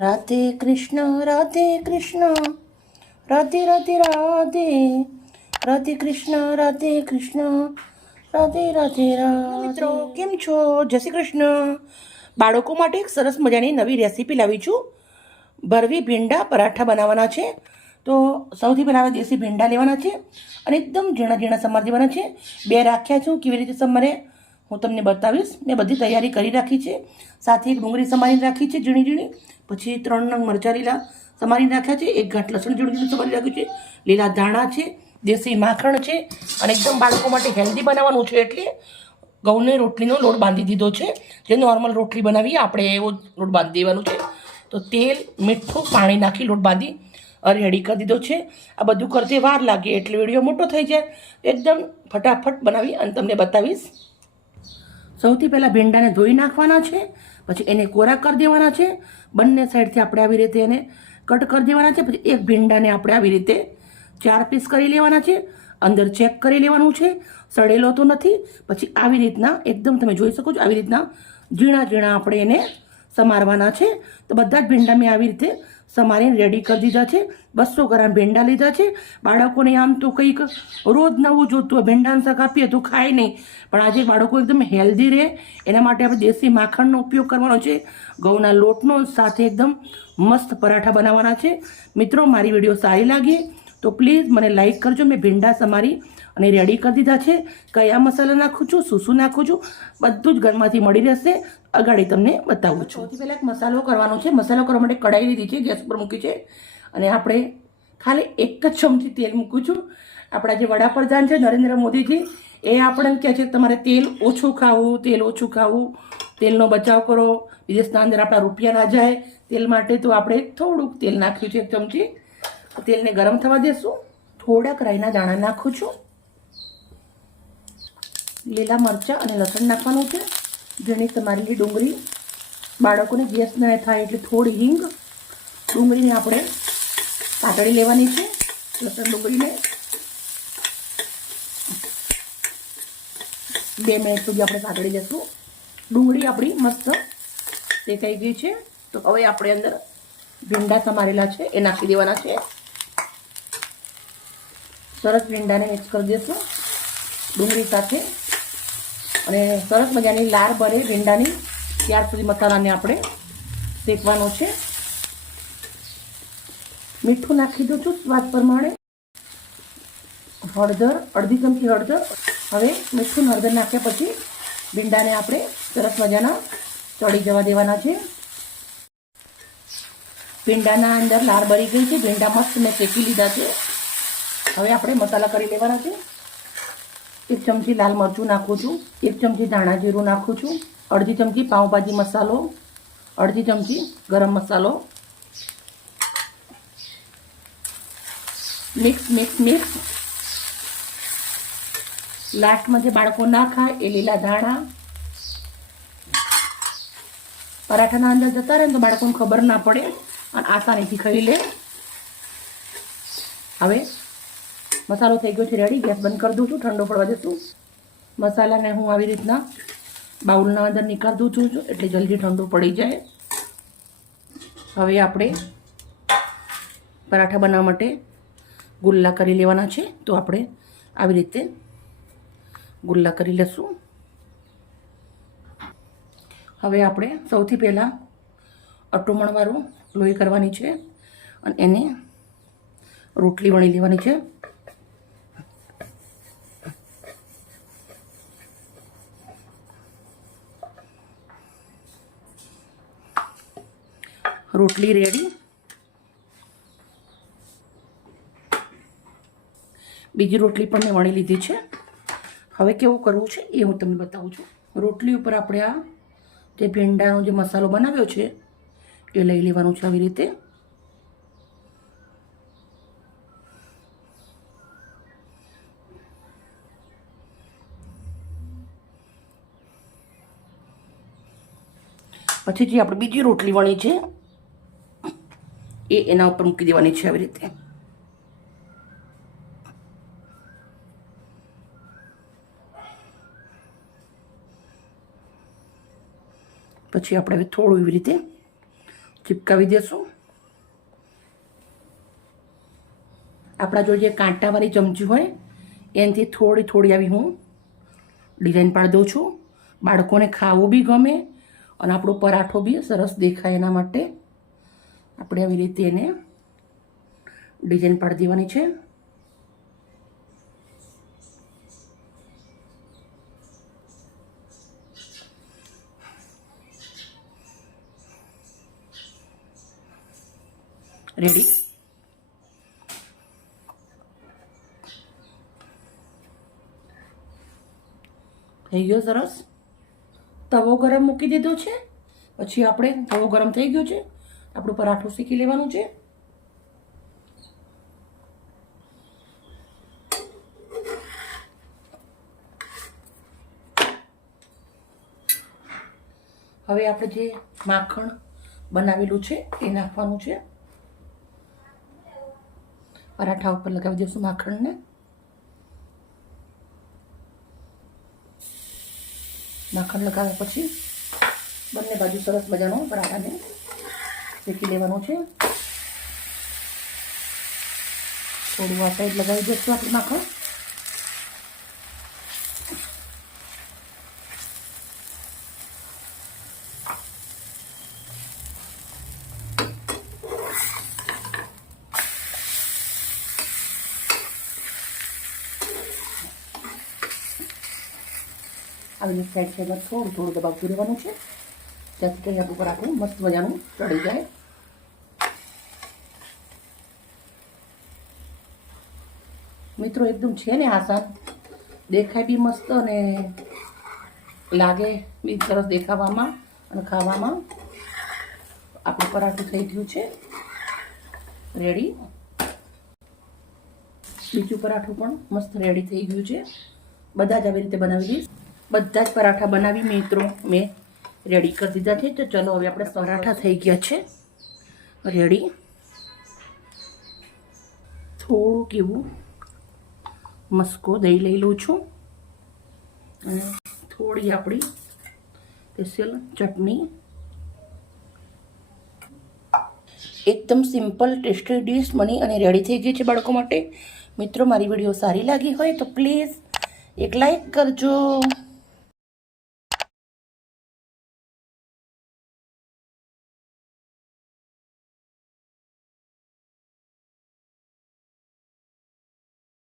રાધે કૃષ્ણ રાધે કૃષ્ણ રાધે રાધે રાધે રાધે કૃષ્ણ રાધે કૃષ્ણ રાધે રાધે રાધે મિત્રો કેમ છો? જય શ્રી કૃષ્ણ. બાળકો માટે એક સરસ મજાની નવી રેસીપી લાવી છું. ભરવી ભીંડા પરાઠા બનાવવાના છે. તો સૌથી પહેલાં હવે દેશી ભીંડા લેવાના છે અને એકદમ ઝીણા ઝીણા સમારી દેવાના છે. બે રાખ્યા છું, કેવી રીતે સમારે હું તમને બતાવીશ. મેં બધી તૈયારી કરી રાખી છે. સાથે એક ડુંગળી સમારીને રાખી છે ઝીણી ઝીણી. પછી 3 નંગ મરચાં લીલા સમારીને રાખ્યા છે. 1 ગાંઠ લસણ ઝીણું ઝીણું સમારી રાખ્યું છે. લીલા ધાણા છે, દેશી માખણ છે અને એકદમ બાળકો માટે હેલ્ધી બનાવવાનું છે. એટલે ઘઉંની રોટલીનો લોટ બાંધી દીધો છે. જે નોર્મલ રોટલી બનાવીએ આપણે એવો લોટ બાંધી દેવાનું છે. તો તેલ, મીઠું, પાણી નાખી લોટ બાંધી રેડી કરી દીધો છે. આ બધું કરતે વાર લાગે એટલે વિડીયો મોટો થઈ જાય. એકદમ ફટાફટ બનાવી અને તમને બતાવીશ. સૌથી પહેલાં ભીંડાને ધોઈ નાખવાના છે. પછી એને કોરા કરી દેવાના છે. બંને સાઈડથી આપણે આવી રીતે એને કટ કરી દેવાના છે. પછી એક ભીંડાને આપણે આવી રીતે 4 પીસ કરી લેવાના છે. અંદર ચેક કરી લેવાનું છે સડેલો તો નથી. પછી આવી રીતના એકદમ તમે જોઈ શકો છો આવી રીતના ઝીણા ઝીણા આપણે એને સમારવાના છે. તો બધા જ ભીંડા મેં આવી રીતે સમારીને રેડી કરી દીધા છે. 200 ગ્રામ ભીંડા લીધા છે. બાળકોને આમ તો કંઈક રોજ નવું જોતું હોય, ભીંડાનું શાક આપીએ તો ખાય નહીં, પણ આજે બાળકો એકદમ હેલ્ધી રહે એના માટે આપણે દેશી માખણનો ઉપયોગ કરવાનો છે. ઘઉંના લોટનો સાથે એકદમ મસ્ત પરાઠા બનાવવાના છે. મિત્રો, મારી વિડીયો સારી લાગે તો પ્લીઝ મને લાઈક કરજો. મેં ભીંડા સમારી અને રેડી કરી દીધા છે. કયા મસાલા નાખું છું, શું નાખું છું, બધું જ ઘરમાંથી મળી રહેશે. અગાડી તમને બતાવું છું. સૌથી પહેલાં એક મસાલો કરવાનો છે. મસાલો કરવા માટે કઢાઈ લીધી છે, ગેસ પર મૂકી છે અને આપણે ખાલી 1 જ ચમચી તેલ મૂકું છું. આપણા જે વડાપ્રધાન છે નરેન્દ્ર મોદીજી, એ આપણને કહે છે કે તમારે તેલ ઓછું ખાવું, તેલ ઓછું ખાવું, તેલનો બચાવ કરો, વિદેશના અંદર આપણા રૂપિયા ના જાય તેલ માટે. તો આપણે થોડુંક તેલ નાખ્યું છે, 1 ચમચી. તેલને ગરમ થવા દેશું. થોડાક રાઈના દાણા નાખું છું. લીલા મરચાં અને લસણ નાખવાનું છે. ઝીણી સમારેલી ડુંગળી. બાળકોને ગેસ ના થાય એટલે થોડી હિંગ. ડુંગળીને આપણે સાતળી લેવાની છે. લસણ ડુંગળીને 2 મિનિટ સુધી આપણે સાતળી લઈશું. ડુંગળી આપણી મસ્ત શેકાઈ ગઈ છે. તો હવે આપણે અંદર ભીંડા સમારેલા છે એ નાખી દેવાના છે. સરસ ભીંડાને મિક્સ કરી દઈશું ડુંગળી સાથે અને સરસ મજાની લાર બરે ભીંડાની ત્યાર સુધી મસાલાને આપણે શેકવાનો છે. મીઠું નાખી દઉં છું સ્વાદ પ્રમાણે. હળદર, અડધી ચમચી હળદર. હવે મીઠું હળદર નાખ્યા પછી ભીંડાને આપણે સરસ મજાના ચડી જવા દેવાના છે. ભીંડાના અંદર લાર બરી ગઈ છે. ભીંડા મસ્ત મેં શેકી લીધા છે. હવે આપણે મસાલા કરી લેવાના છે. 1 ચમચી લાલ મરચું નાખું છું. 1 ચમચી ધાણા જીરું નાખું છું. અડધી ચમચી પાઉંભાજી મસાલો. અડધી ચમચી ગરમ મસાલો. Mix mix mix. લાસ્ટમાં જે બાળકો ના ખાય એ લીલા ધાણા પરાઠાના અંદર જતા રહે ને તો બાળકોને ખબર ના પડે અને આસાનીથી ખાઈ લે. હવે મસાલો થઈ ગયો છે રેડી. ગેસ બંધ કરી દઉં છું, ઠંડો પડવા દઈશું. મસાલાને હું આવી રીતના બાઉલના અંદર નીકાળી દઉં છું એટલે જલ્દી ઠંડુ પડી જાય. હવે આપણે પરાઠા બનાવવા માટે ગુલ્લા કરી લેવાના છે. તો આપણે આવી રીતે ગુલ્લા કરી લઈશું. હવે આપણે સૌથી પહેલાં અટોમણવાળું લોહી કરવાની છે અને એને રોટલી વણી લેવાની છે. રોટલી રેડી. બીજી રોટલી પણ મેં વણી લીધી છે. હવે કેવું કરવું છે એ હું તમને બતાવું છું. રોટલી ઉપર આપણે આ જે ભીંડાનો જે મસાલો બનાવ્યો છે એ લઈ લેવાનું છે આવી રીતે. પછી જે આપણે બીજી રોટલી વણી છે એ એના ઉપર મૂકી દેવાની છે આવી રીતે. પછી આપણે થોડું એવી રીતે ચિપકાવી દેશું. આપણા જો જે કાંટાવાળી ચમચી હોય એનાથી થોડી થોડી આવી હું ડિઝાઇન પાડી દઉં છું. બાળકોને ખાવું બી ગમે અને આપણો પરાઠો બી સરસ દેખાય એના માટે આપણે આવી રીતે એને ડિઝાઇન પાડી દેવાની છે. રેડી. થઈ ગયો સરસ. તવો ગરમ મૂકી દીધો છે. પછી આપણે તવો ગરમ થઈ ગયો છે, આપણું પરાઠું શેકી લેવાનું છે. હવે આપણે જે માખણ બનાવેલું છે એ નાખવાનું છે. પરાઠા ઉપર લગાવી દઈશું માખણને. માખણ લગાવ્યા પછી બંને બાજુ સરસ મજાનો પરાઠાને શેકી લેવાનું છે. થોડું આ સાઈડ લગાવી દઈશું આપણે માખણ. આવી સાઈડ સાઈડમાં થોડું થોડું દબાવતું રહેવાનું છે, જેથી કરીને આપણું પરાઠું મસ્ત મજાનું ચડી જાય. મિત્રો એકદમ છે ને આસાન, દેખાય બી મસ્ત અને લાગે બી સરસ દેખાવામાં અને ખાવામાં. આપણું પરાઠું થઈ ગયું છે રેડી. બીજું પરાઠું પણ મસ્ત રેડી થઈ ગયું છે. બધા જ આવી રીતે બનાવી દઈશ. બધા જ પરાઠા બનાવી મિત્રો મેં રેડી કરી દીધા છે. તો ચલો હવે આપણે પરાઠા થઈ ગયા છે રેડી. થોડુંક એવું મસ્કો દહીં લઈ લઉં છું અને થોડી આપણી સ્પેશિયલ ચટણી. એકદમ સિમ્પલ ટેસ્ટી ડીશ બની અને રેડી થઈ ગઈ છે બાળકો માટે. મિત્રો મારી વિડીયો સારી લાગી હોય તો પ્લીઝ એક લાઈક કરજો.